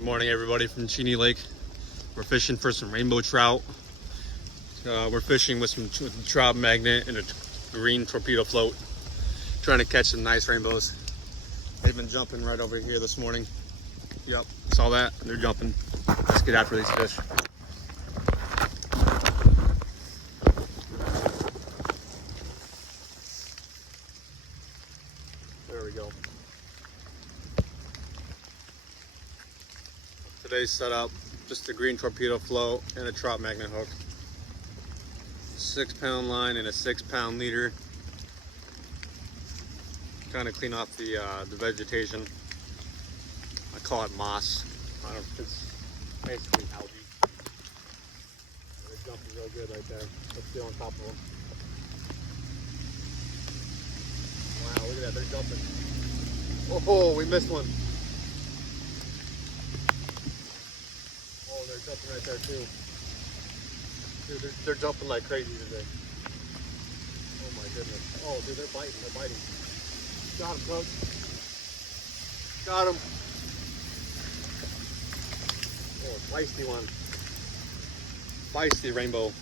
Good morning, everybody from Cheney Lake. We're fishing for some rainbow trout. We're fishing with some trout magnet and a green torpedo float, trying to catch some nice rainbows. They've been jumping right over here this morning. Yep, saw that. They're jumping. Let's get after these fish. There we go. Today's setup, just a green torpedo float and a trout magnet hook. 6-pound line and a 6-pound leader. Kind of clean off the vegetation. I call it moss. I don't. It's basically algae. They're jumping real good right there. Let's stay on top of them. Wow, look at that. They're jumping. Oh, we missed one. Oh, they're jumping right there too. Dude, they're jumping like crazy today. Oh my goodness. Oh, dude, they're biting. They're biting. Got him, Trout. Got him. Oh, feisty one. Feisty rainbow.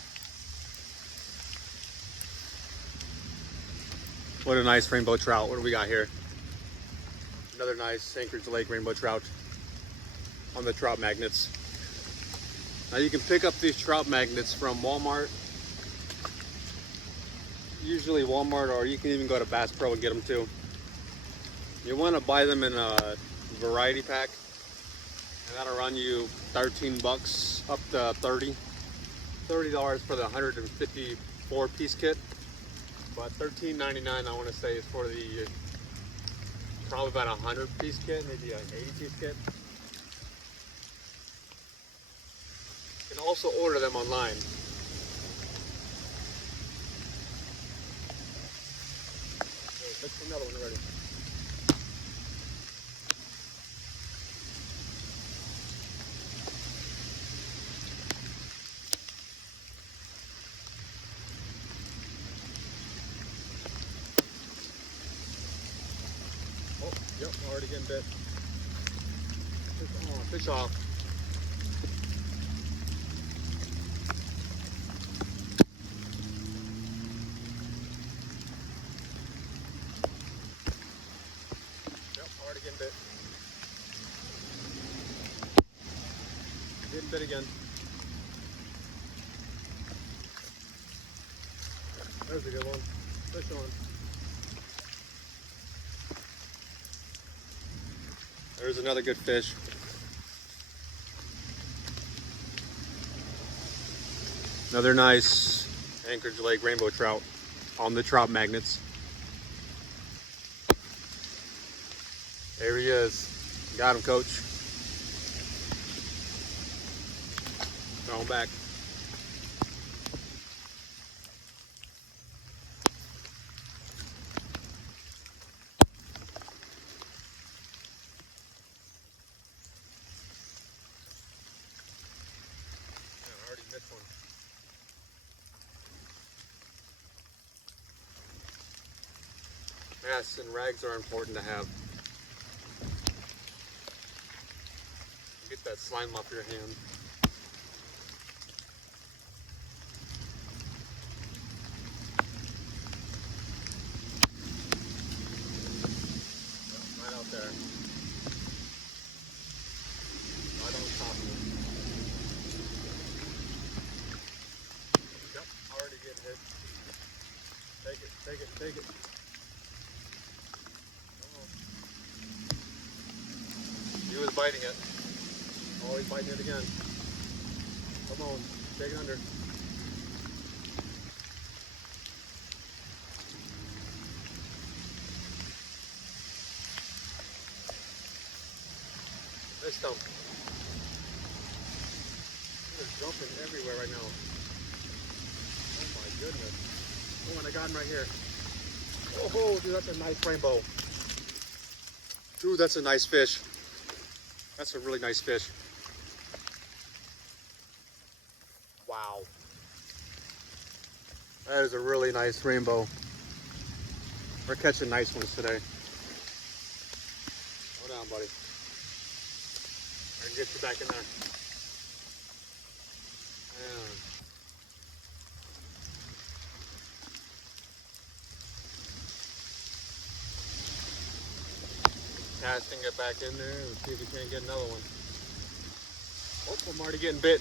What a nice rainbow trout. What do we got here? Another nice Anchorage Lake rainbow trout on the trout magnets. Now you can pick up these trout magnets from Walmart. Usually Walmart, or you can even go to Bass Pro and get them too. You want to buy them in a variety pack, and that'll run you 13 bucks up to $30 for the 154 piece kit, but $13.99 I want to say is for the probably about 100 piece kit, maybe an 80 piece kit. You can also order them online. Let's another one already. Oh, yep, already getting bit. Oh, fish off. Yep, already getting bit. Getting bit again. There's a good one. Fish on. There's another good fish. Another nice Anchorage Lake rainbow trout on the trout magnets. There he is. Got him, coach. Throw him back. I already missed one. Masks and rags are important to have. Get that slime off your hand. Right out there. Right on top of it. Yep, already getting hit. Take it, take it, take it. He was biting it. Oh, he's biting it again. Come on, take it under. Missed him. They're jumping everywhere right now. Oh my goodness. Oh, and I got him right here. Oh, dude, that's a nice rainbow. Dude, that's a nice fish. That's a really nice fish. Wow. That is a really nice rainbow. We're catching nice ones today. Hold on, buddy. get you back in there. And casting it back in there and see if we can't get another one. Oh, I'm already getting bit.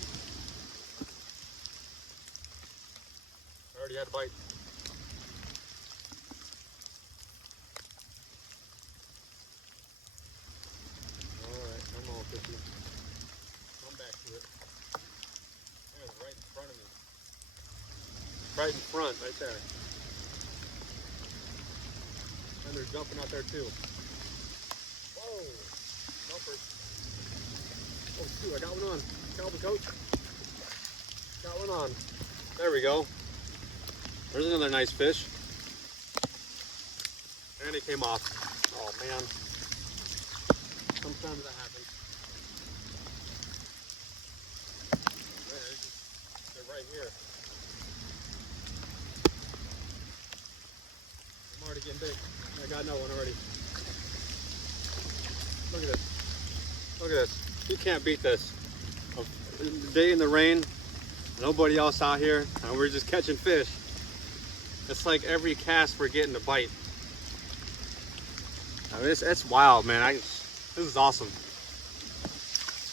I already had a bite. Alright, come on, fishy. Come back to it. There's right in front of me. Right in front, right there. And they're jumping out there too. Whoa! Jumper. Oh shoot, I got one on. Calvin Coach. Got one on. There we go. There's another nice fish. And he came off. Oh man. Sometimes that happens. They're right here. I'm already getting big. I got another one already. Look at this. Look at this. You can't beat this. A day in the rain, nobody else out here, and we're just catching fish. It's like every cast we're getting a bite. I mean, it's wild, man. This is awesome.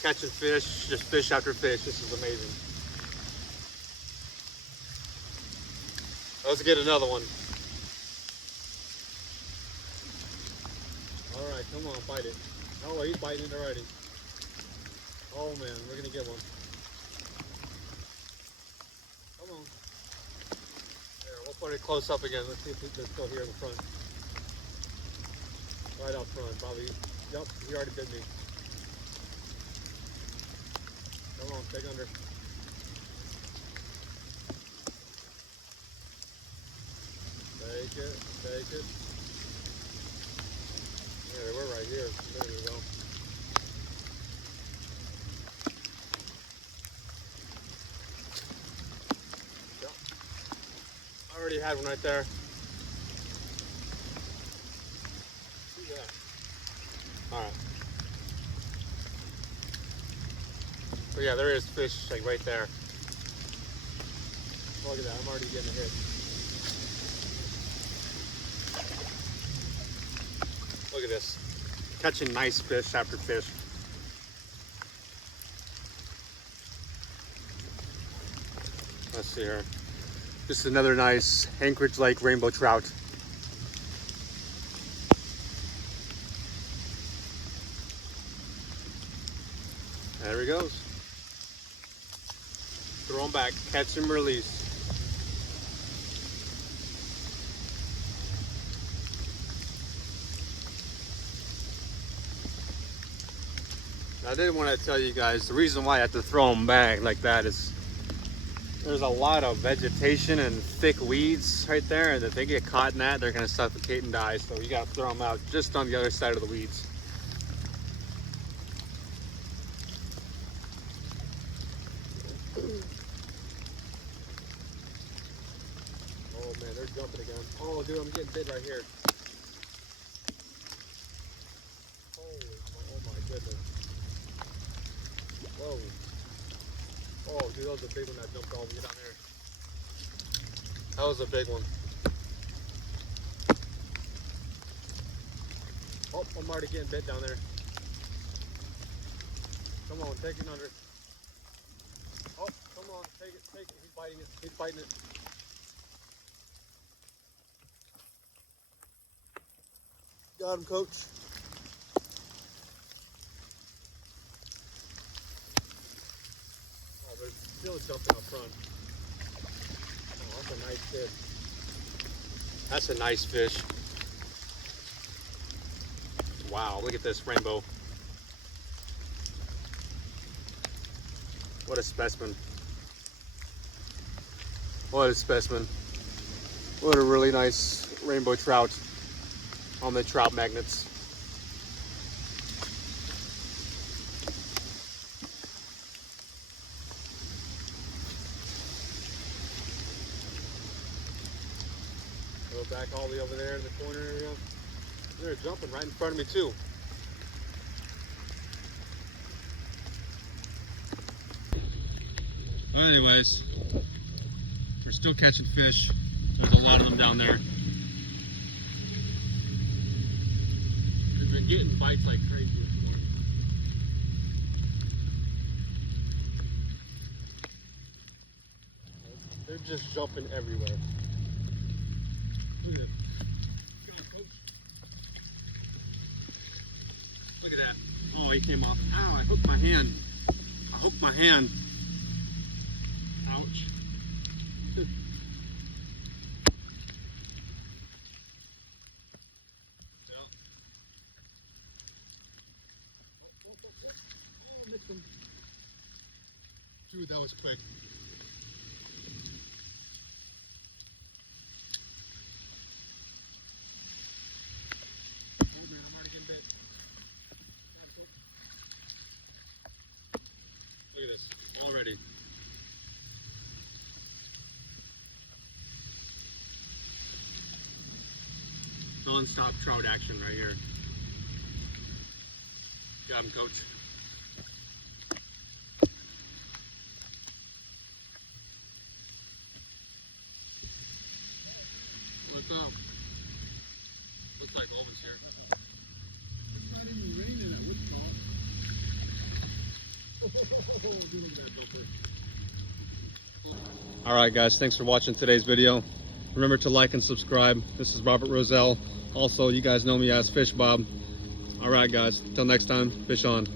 Catching fish, just fish after fish. This is amazing. Let's get another one. All right, come on, bite it. Oh, he's biting it already. Oh man, we're gonna get one. Come on. There, we'll put it close up again. Let's see if they're still here in the front. Right out front, probably. Yep, he already bit me. Come on, take under. Take it, take it. Yeah, we're right here. There we go. Yep. I already had one right there. See that? Alright. But yeah, there is fish like right there. Look at that, I'm already getting a hit. Look at this. Catching nice fish after fish. Let's see here. This is another nice Anchorage Lake rainbow trout. There he goes. Throw him back, catch and release. I did want to tell you guys the reason why I have to throw them back like that is there's a lot of vegetation and thick weeds right there, and if they get caught in that, they're going to suffocate and die. So you got to throw them out just on the other side of the weeds. Oh man, they're jumping again. Oh dude, I'm getting bit right here. Oh my goodness. Whoa. Oh dude, that was a big one that jumped all the way down there. That was a big one. Oh, I'm already getting bit down there. Come on, take it under. Oh, come on, take it, take it. He's biting it, he's biting it. Got him, coach. Oh, they're still jumping up front. Oh, that's a nice fish. That's a nice fish. Wow, look at this rainbow. What a specimen. What a specimen. What a really nice rainbow trout on the trout magnets. Go back all the way over there in the corner area. They're jumping right in front of me too. But anyways, we're still catching fish. There's a lot of them down there. We've been getting bites like crazy. They're just jumping everywhere. Look at this. Look at that. Oh, he came off. Ow, I hooked my hand. I hooked my hand. Ouch. Oh, missed him. Dude, that was quick. Oh man, I'm already getting bit. Look at this, already. Non-stop trout action right here. Got him, coach. What's up? Looks like Owen's here. It's not even raining. What's going on? Alright guys, thanks for watching today's video. Remember to like and subscribe. This is Robert Roselle. Also, you guys know me as Fish Bob. Alright guys, until next time, fish on.